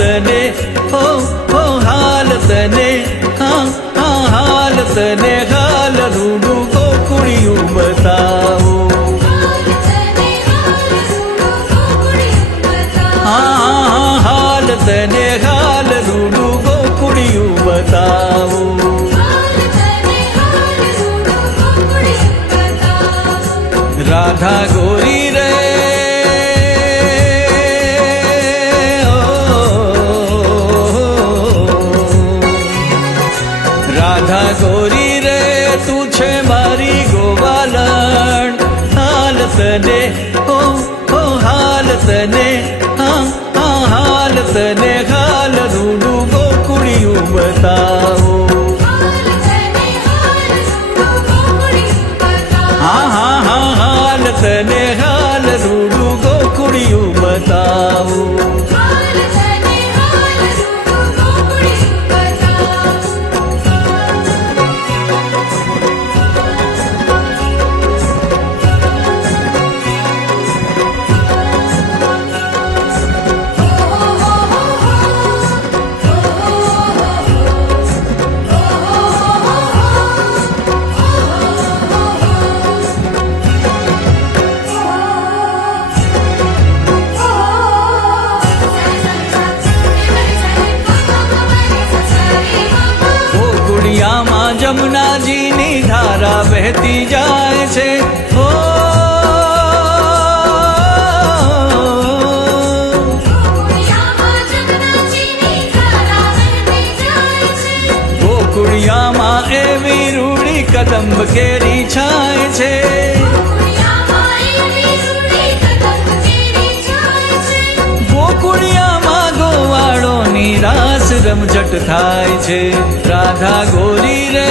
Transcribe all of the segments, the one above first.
તને હો હાલ તને હાલ તને હાલ રૂડું ગોકુળિયું બતાવો હાલ તને હાલ રૂડું ગોકુળિયું બતાવો રાધા ગોરી રે રાધા ગોરી રે તું છે મારી ગોવાલણ હાલ તને હાલ તને હાલ તને હાલ રૂડું ગોકુળિયું બતાવો હાલ તને હાલ રૂડું ગોકુળિયું બતાવો જમુનાજીની ધારા વહેતી જાય છે હો ગોકુળિયામાં એવી રૂડી કદંબ કેરી છાય છે ગોકુળિયામાં ગોવાળોની રાસ રમઝટ થાય છે રાધા ગોરી રે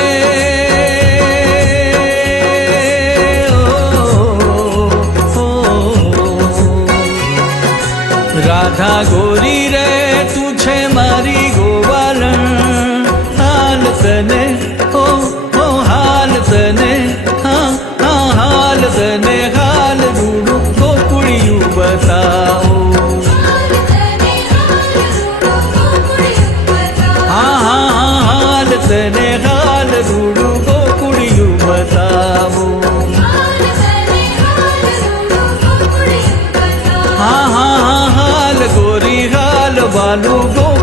રાધા ગોરી રે તું છે મારી ગોવાલણ હાલ તને હાલ તને હાલ તને હાલ રૂડું ગોકુળિયું બતાવો હાલ તને હાલ રૂડું ગોકુળિયું બતાવો હાલ ગોરી હાલ બાલું ગો